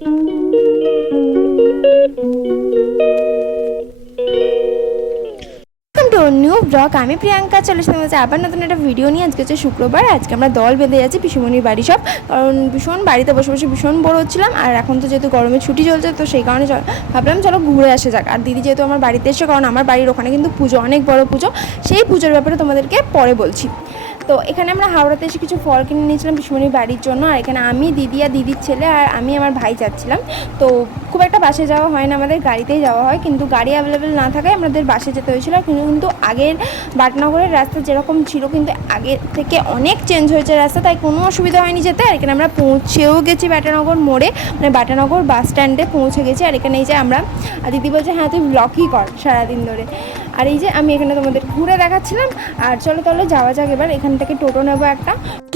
New blog, আমি প্রিয়াঙ্কা চলে এসেছি আবার নতুন একটা ভিডিও নিয়ে। আজকে হচ্ছে শুক্রবার, আজকে আমরা দল বেঁধে যাচ্ছি পিসিমণির বাড়ি সব, কারণ ভীষণ বাড়িতে বসে বসে ভীষণ বোর হচ্ছিলাম। আর এখন তো যেহেতু গরমের ছুটি চলছে, তো সেই কারণে ভাবলাম চলো ঘুরে আসা যাক। আর দিদি যেহেতু আমার বাড়িতে এসে, কারণ আমার বাড়ির ওখানে কিন্তু পুজো, অনেক বড় পুজো, সেই পুজোর ব্যাপারে তোমাদেরকে পরে বলছি। তো এখানে আমরা হাওড়াতে এসে কিছু ফল কিনে নিয়েছিলাম পিসিমণির বাড়ির জন্য। আর এখানে আমি, দিদি আর দিদির ছেলে আর আমি আমার ভাই যাচ্ছিলাম। তো খুব একটা বাসে যাওয়া হয় না, আমাদের গাড়িতেই যাওয়া হয়, কিন্তু গাড়ি অ্যাভেলেবেল না থাকায় আমাদের বাসে যেতে হয়েছিল। কিন্তু আগের বাটনগরের রাস্তা যেরকম ছিল, কিন্তু আগের থেকে অনেক চেঞ্জ হয়েছে রাস্তা, তাই কোনো অসুবিধা হয়নি যেতে। আর এখানে আমরা পৌঁছেও গেছি বাটানগর মোড়ে, মানে বাটানগর বাস স্ট্যান্ডে পৌঁছে গেছি। আর এখানে এই যে আমরা, দিদি বলছে হ্যাঁ তুই ব্লগই কর সারাদিন ধরে। আর এই যে আমি এখানে তোমাদের ঘুরে দেখাচ্ছিলাম। আর চলো তাহলে যাওয়া যাক এবার, এখান থেকে টোটো নেবো একটা।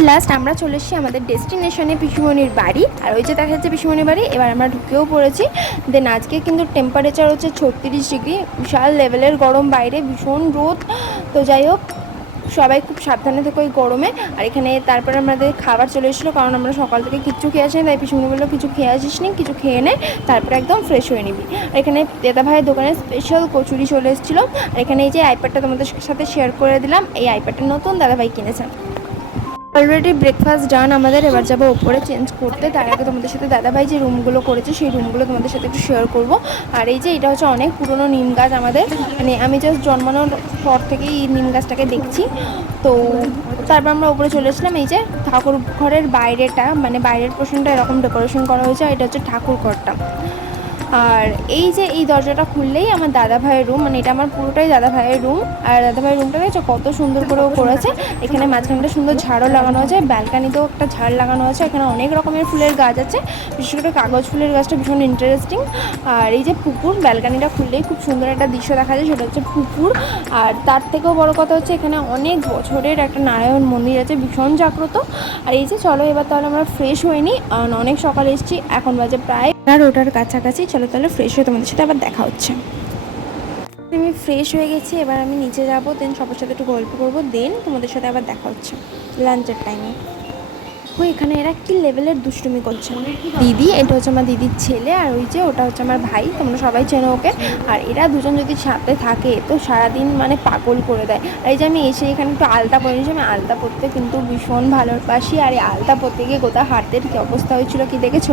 লাস্ট আমরা চলে এসেছি আমাদের ডেস্টিনেশনে, পিসিমণির বাড়ি। আর ওই যে দেখা যাচ্ছে পিসিমণির বাড়ি, এবার আমরা ঢুকেও পড়েছি। দেন আজকে কিন্তু টেম্পারেচার হচ্ছে 36 ডিগ্রি, বিশাল লেভেলের গরম, বাইরে ভীষণ রোদ। তো যাই হোক, সবাই খুব সাবধানে থেকো এই গরমে। আর এখানে তারপরে আমাদের খাবার চলে এসেছিলো, কারণ আমরা সকাল থেকে কিচ্ছু খেয়ে আসিনি, তাই পিসিমণি বললো কিছু খেয়ে আসিস নি, কিছু খেয়ে নে, তারপরে একদম ফ্রেশ হয়ে নিবি। আর এখানে দাদা ভাইয়ের দোকানে স্পেশাল কচুরি চলে এসেছিলো। আর এখানে এই যে আইপ্যাডটা তোমাদের সাথে শেয়ার করে দিলাম, এই আইপ্যাডটা নতুন দাদা ভাই কিনেছেন। অলরেডি ব্রেকফাস্ট ডান আমাদের, এবার যাবো ওপরে চেঞ্জ করতে। তার আগে তোমাদের সাথে দাদাভাই যে রুমগুলো করেছে সেই রুমগুলো তোমাদের সাথে একটু শেয়ার করব। আর এই যে এটা হচ্ছে অনেক পুরনো নিম গাছ আমাদের, মানে আমি জাস্ট জন্মানোর পর থেকেই এই নিম গাছটাকে দেখছি। তো তারপর আমরা উপরে চলে এসেছিলাম। এই যে ঠাকুর ঘরের বাইরেটা, মানে বাইরের পোর্শনটা এরকম ডেকোরেশন করা হয়েছে, আর এটা হচ্ছে ঠাকুর ঘরটা। আর এই যে এই দরজাটা খুললেই আমার দাদা ভাইয়ের রুম, মানে এটা আমার পুরোটাই দাদা ভাইয়ের রুম। আর দাদা ভাইয়ের রুমটা দেখছো কত সুন্দর করেও করেছে। এখানে মাঝখানটা সুন্দর ঝাড়ও লাগানো আছে, ব্যালকানিতেও একটা ঝাড় লাগানো আছে। এখানে অনেক রকমের ফুলের গাছ আছে, বিশেষ করে কাগজ ফুলের গাছটা ভীষণ ইন্টারেস্টিং। আর এই যে পুকুর, ব্যালকানিটা খুললেই খুব সুন্দর একটা দৃশ্য দেখা যায়, সেটা হচ্ছে পুকুর। আর তার থেকেও বড় কথা হচ্ছে এখানে অনেক বছরের একটা নারায়ণ মন্দির আছে, ভীষণ জাগ্রত। আর এই যে চলো এবার তাহলে আমরা ফ্রেশ হইনি, অনেক সকালে এসেছি, এখন বাজে প্রায় আর ওটার কাছাকাছি। চলো তাহলে ফ্রেশ হয়ে তোমাদের সাথে আবার দেখা হচ্ছে। আমি ফ্রেশ হয়ে গেছি, এবার আমি নিচে যাবো, দেন সবার সাথে একটু গল্প করবো, দেন তোমাদের সাথে আবার দেখা হচ্ছে লাঞ্চের টাইমে। এখানে এরা কি লেভেলের দুষ্টুমি করছে। দিদি, এটা হচ্ছে আমার দিদির ছেলে, আর ওই যে ওটা হচ্ছে আমার ভাই, তোমরা সবাই চেনো ওকে। আর এরা দুজন যদি সাথে থাকে তো সারাদিন মানে পাগল করে দেয়। আর এই যে আমি এসে এখানে একটু আলতা পরে নিয়েছি, আমি আলতা পরতে কিন্তু ভীষণ ভালোবাসি। আর এই আলতা পরতে গিয়ে কোথাও হাতের কী অবস্থা হয়েছিল কি দেখেছো,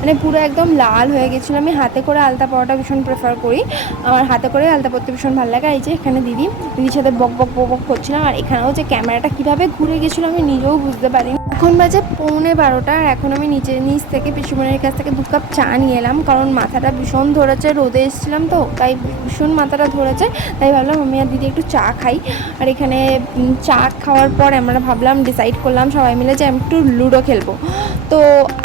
মানে পুরো একদম লাল হয়ে গেছিলো। আমি হাতে করে আলতা পরাটা ভীষণ প্রেফার করি, আমার হাতে করে আলতা পরতে ভীষণ ভালো লাগে। আর এই যে এখানে দিদির সাথে বক বক বক বক করছিলাম। আর এখানেও যে ক্যামেরাটা কীভাবে ঘুরে গেছিলো আমি নিজেও বুঝতে পারিনি। এখন বাজে 11:15, আর এখন আমি নিচ থেকে পিসিমণির কাছ থেকে 2 কাপ চা নিয়ে এলাম, কারণ মাথাটা ভীষণ ধরেছে, রোদে এসেছিলাম তো তাই ভীষণ মাথাটা ধরেছে, তাই ভাবলাম আমি আর দিদি একটু চা খাই। আর এখানে চা খাওয়ার পর আমরা ডিসাইড করলাম সবাই মিলে যে আমি একটু লুডো খেলবো। তো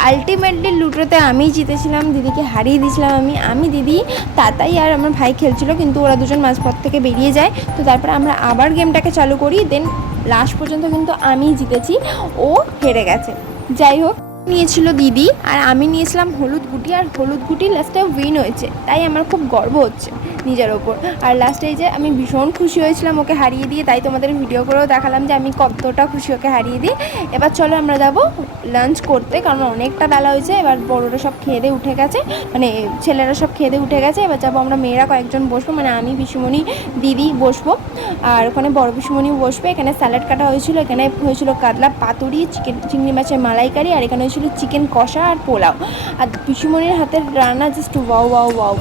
আলটিমেটলি লুডোতে আমি জিতেছিলাম, দিদিকে হারিয়ে দিয়েছিলাম আমি, দিদি, তাতাই আর আমার ভাই খেলছিল, কিন্তু ওরা দুজন মাঝপথ থেকে বেরিয়ে যায়। তো তারপরে আমরা আবার গেমটাকে চালু করি, দেন লাস্ট পর্যন্ত কিন্তু আমি জিতেছি, ও হেরে গেছে। যাই হোক, নিয়েছিল দিদি আর আমি নিয়েছিলাম হলুদ গুটি, আর হলুদ গুটি লাস্টে উইন হয়েছে, তাই আমার খুব গর্ব হচ্ছে নিজের ওপর। আর লাস্টে এই যে আমি ভীষণ খুশি হয়েছিলাম ওকে হারিয়ে দিয়ে, তাই তোমাদের ভিডিও করেও দেখালাম যে আমি কতটা খুশি ওকে হারিয়ে দিয়ে। এবার চলো আমরা যাবো লাঞ্চ করতে, কারণ অনেকটা বেলা হয়েছে। এবার বড়োরা সব খেয়ে দিয়ে উঠে গেছে, মানে ছেলেরা সব খেয়ে দিয়ে উঠে গেছে। এবার যাবো আমরা মেয়েরা কয়েকজন বসবো, মানে আমি, পিসিমণি, দিদি বসবো, আর ওখানে বড় পিসিমণিও বসবে। এখানে স্যালাড কাটা হয়েছিল, এখানে হয়েছিল কাতলা পাতুরি, চিংড়ি মাছের মালাইকারি, আর এখানে হয়েছিল চিকেন কষা আর পোলাও। আর পিসিমণির হাতের রান্না জাস্ট ওয়াও ওয়াও ওয়াও।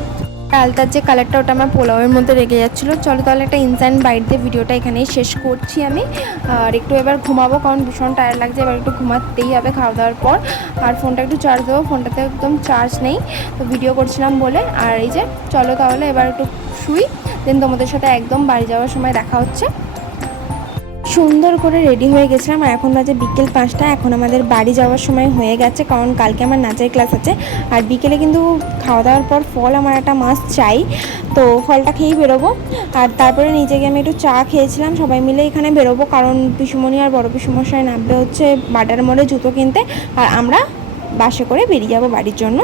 আলতার যে কালারটা ওটা আমার পোলাওয়ের মধ্যে রেগে যাচ্ছিলো। চলো তাহলে একটা ইনস্ট্যান্ট বাইট দিয়ে ভিডিওটা এখানেই শেষ করছি আমি। আর একটু এবার ঘুমাবো, কারণ ভীষণ টায়ার্ড লাগছে, এবার একটু ঘুমাতেই হবে খাওয়া দাওয়ার পর। আর ফোনটা একটু চার্জ দেবো, ফোনটাতে একদম চার্জ নেই, তো ভিডিও করছিলাম বলে। আর এই যে চলো তাহলে এবার একটু শুই, দেন তোমাদের সাথে একদম বাড়ি যাওয়ার সময় দেখা হচ্ছে। সুন্দর করে রেডি হয়ে গেছিলাম, আর এখন বাজে বিকেল 5টা। এখন আমাদের বাড়ি যাওয়ার সময় হয়ে গেছে, কারণ কালকে আমার নাচের ক্লাস আছে। আর বিকেলে কিন্তু খাওয়া দাওয়ার পর ফল আমার একটা মাস্ট চাই, তো ফলটা খেয়েই বেরোবো। আর তারপরে নিচে গিয়ে আমি একটু চা খেয়েছিলাম, সবাই মিলে এখানে বেরোবো, কারণ পিসুমণি আর বড় পিসুমশাই নামবে হচ্ছে বাটার মোড়ে জুতো কিনতে, আর আমরা বাসে করে বেরিয়ে যাবো বাড়ির জন্য।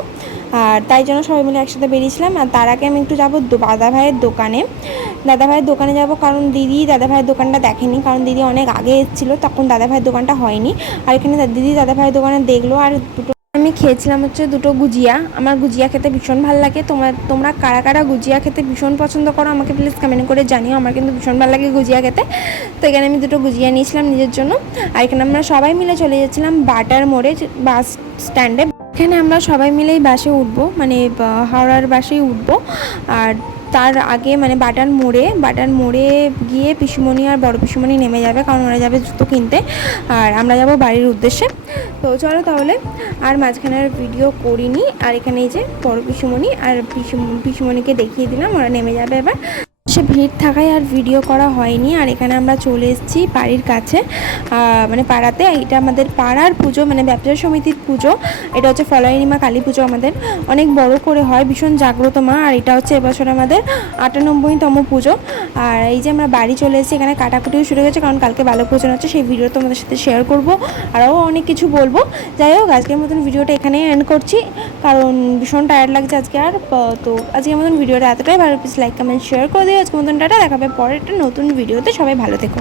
আর তাই জন্য সবাই মিলে একসাথে বেরিয়েছিলাম। আর তার আগে আমি একটু যাবো দাদা ভাইয়ের দোকানে যাব, কারণ দিদি দাদা ভাইয়ের দোকানটা দেখেনি, কারণ দিদি অনেক আগে এসেছিলো, তখন দাদা ভাইয়ের দোকানটা হয়নি। আর এখানে দিদি দাদা ভাইয়ের দোকানে দেখলো, আর দুটো আমি খেয়েছিলাম হচ্ছে দুটো গুজিয়া। আমার গুজিয়া খেতে ভীষণ ভালো লাগে। তোমরা কারা কারা গুজিয়া খেতে ভীষণ পছন্দ করো আমাকে প্লিজ কমেন্ট করে জানিও। আমার কিন্তু ভীষণ ভালো লাগে গুজিয়া খেতে। তো এখানে আমি দুটো গুজিয়া নিয়েছিলাম নিজের জন্য। আর এখানে আমরা সবাই মিলে চলে যাচ্ছিলাম বাটার মোড়ে বাস স্ট্যান্ডে। এখানে আমরা সবাই মিলেই বাসে উঠবো, মানে হাওড়ার বাসেই উঠবো। আর তার আগে মানে বাটার মোড়ে গিয়ে পিসুমণি আর বড় পিসুমণি নেমে যাবে, কারণ ওরা যাবে জুতো কিনতে আর আমরা যাব বাড়ির উদ্দেশ্যে। তো চলো তাহলে, আর মাঝখানে আর ভিডিও করিনি। আর এখানে এই যে বড় পিসুমণি আর পিসুমণিকে দেখিয়ে দিলাম, ওরা নেমে যাবে এবার। সে ভিড় থাকায় আর ভিডিও করা হয়নি। আর এখানে আমরা চলে এসেছি বাড়ির কাছে, মানে পাড়াতে। এটা আমাদের পাড়ার পুজো, মানে ব্যবসা সমিতির পুজো। এটা হচ্ছে ফলাইনি মা কালী পুজো, আমাদের অনেক বড় করে হয়, ভীষণ জাগ্রত মা। আর এটা হচ্ছে এবছর আমাদের 98তম পুজো। আর এই যে আমরা বাড়ি চলে এসেছি, এখানে কাটাকুটিও শুরু হয়েছে, কারণ কালকে বালক পূজন হচ্ছে। সেই ভিডিও তোমাদের সাথে শেয়ার করব, আরও অনেক কিছু বলবো। যাই হোক, আজকের মতন ভিডিওটা এখানেই এন্ড করছি, কারণ ভীষণ টায়ার্ড লাগছে আজকে। আর তো আজকের মতন ভিডিওটা এতটাই ভালো, প্লিজ লাইক কমেন্ট শেয়ার করে দিও। আজকের মতন টাটা, দেখাবে পরে একটা নতুন ভিডিওতে। সবাই ভালো থেকো।